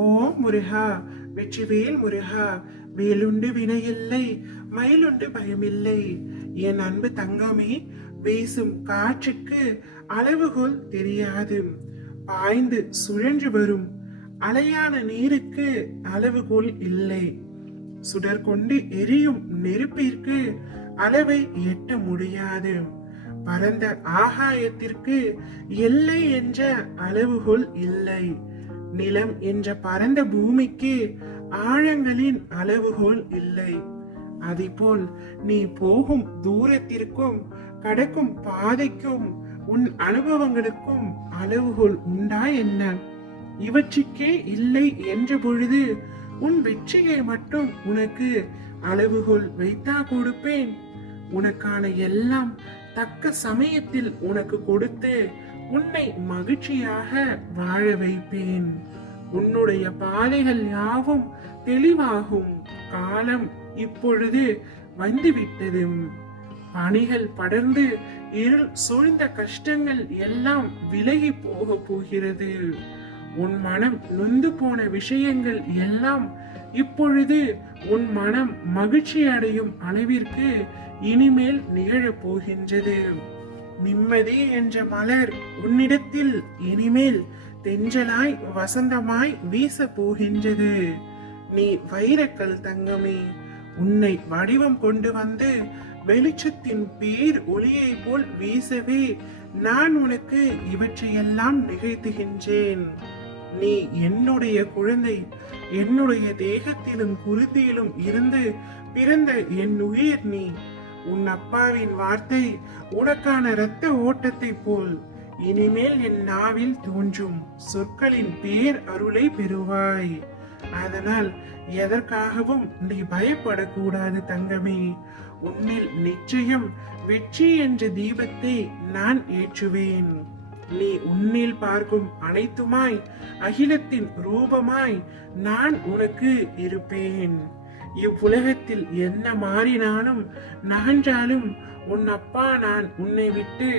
ஓம் முருகா, வெற்றிவேல் முருகா. வேலுண்டு வினையில்லை, மயிலுண்டு பயமில்லை. என் அன்பு தங்கமே, வீசும் காற்றுக்கு அளவுகோல் தெரியாது. பாய்ந்து சுழன்று வரும் அலையான நீருக்கு அளவுகோல் இல்லை. சுடர் கொண்டு எரியும் நெருப்பிற்கு அளவை எட்ட முடியாது. பரந்த ஆகாயத்திற்கு எல்லை என்ற அளவுகோல் இல்லை. நிலம் என்ற பரந்த பூமிக்கு ஆழங்களின் அளவுகோல் இல்லை. அதேபோல் நீ போகும் தூரத்திற்கும் கடக்கும் பாதைக்கும் உன் அனுபவங்களுக்கும் அளவுகோல் உண்டா என்ன? இவற்றுக்கே இல்லை என்ற பொழுது உன் வெற்றியை மட்டும் உனக்கு அளவுகோல் வைத்தா கொடுப்பேன். உனக்கான எல்லாம் தக்க சமயத்தில் உனக்கு கொடுத்து உன்னை மகிழ்ச்சியாக வாழ வைப்பேன். உன்னுடைய பாதைகள் யாவும் தெளிவாகும் காலம் இப்பொழுது வந்துவிட்டது. பணிகள் படர்ந்து இருள் சூழ்ந்த கஷ்டங்கள் எல்லாம் விலகி போக போகிறது. உன் மனம் நொந்து போன விஷயங்கள் எல்லாம் இப்பொழுது உன் மனம் மகிழ்ச்சி அடையும் அளவிற்கு இனிமேல் நிகழப் போகின்றது. நிம்மதி என்ற மலர் உன்னிடத்தில் இனிமேல் தென்றலாய் வசந்தமாய் வீச போகின்றது. நீ வைரக்கல் தங்கமே, உன்னை வடிவம் கொண்டு வந்து வெளிச்சத்தின் பேர் ஒளியை போல் வீசவே நான் உனக்கு இவற்றையெல்லாம் நிகழ்த்துகின்றேன். நீ என்னுடைய குழந்தை, என்னுடைய தேகத்திலும் குருதியிலும் இருந்து பிறந்த என் உயிர் நீ. உன் அப்பாவின் வார்த்தை உனக்கான இரத்த ஓட்டத்தை போல் இனிமேல் என் நாவில் தோன்றும் சொற்களின் பேர் அருளை பெறுவாய். அதனால் எதற்காகவும் நீ பயப்படக்கூடாது தங்கமே. உன்னில் நிச்சயம் வெற்றி என்ற தீபத்தை நான் ஏற்றுவேன். நீ உன்னில் பார்க்கும் அனைத்துமாய் அகிலத்தின் ரூபமாய் நான் உனக்கு இருப்பேன். இவ்வுலகத்தில் என்ன மாறினாலும் நகன்றாலும் உன் அப்பா நான் உன்னை விட்டு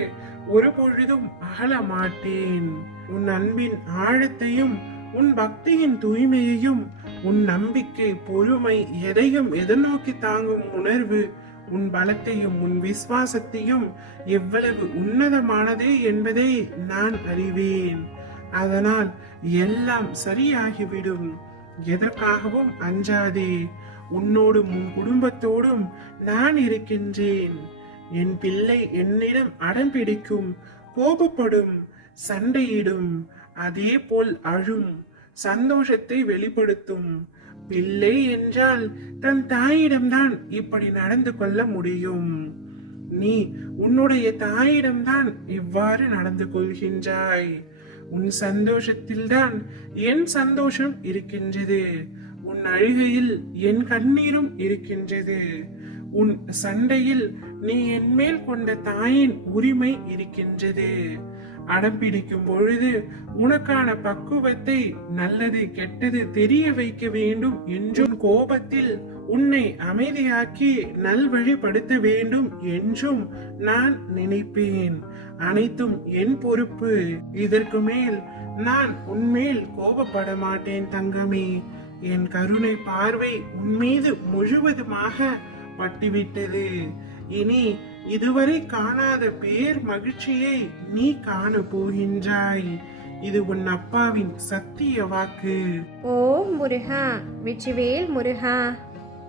ஒரு பொழுதும் அகல மாட்டேன். உன் அன்பின் ஆழத்தையும் உன் பக்தியின் தூய்மையையும் உன் நம்பிக்கை பொறுமை எதையும் எதிர்நோக்கி தாங்கும் உணர்வு உன் பலத்தையும் உன் விசுவாசத்தையும் எவ்வளவு உன்னதமானது என்பதை நான் அறிவேன். அதனால் எல்லாம் சரியாகிவிடும். எதற்காகவும் அஞ்சாதே. உன்னோடும் உன் குடும்பத்தோடும் நான் இருக்கின்றேன். என் பிள்ளை என்னிடம் அடம் பிடிக்கும், கோபப்படும், சண்டையிடும், அதே போல் அழும், சந்தோஷத்தை வெளிப்படுத்தும். பிள்ளை என்றால் தன் தாயிடம்தான் இப்படி நடந்து கொள்ள முடியும். நீ உன்னுடைய தாயிடம்தான் இவ்வாறு நடந்து கொள்கின்றாய். உன் சந்தோஷத்தில்தான் என் சந்தோஷம் இருக்கின்றது. உன் அழுகையில் என் கண்ணீரும் இருக்கின்றது. உன் சண்டையில் நீ என் மேல் கொண்ட தாயின் உரிமை இருக்கின்றது. அடம்பிடிக்கும் பொழுது உனக்கான பக்குவத்தை நல்லது கெட்டது தெரிய வைக்க வேண்டும் என்றும் கோபத்தில் உன்னை அமைதியாக்கி நல்வழிப்படுத்த வேண்டும் என்றும் நான் நினைப்பேன். அனைத்தும் என் பொறுப்பு. இதற்கு மேல் நான் உன்மேல் கோபப்பட மாட்டேன் தங்கமே. என் கருணை பார்வை உன்மீது முழுவதுமாக பட்டுவிட்டது. இனி இதுவரை காணாத பேர் மகிழ்ச்சியை நீ காண போகின்றாய். இது உன் அப்பாவின் சத்திய வாக்கு. ஓம் முருகா, வெற்றிவேல் முருகா.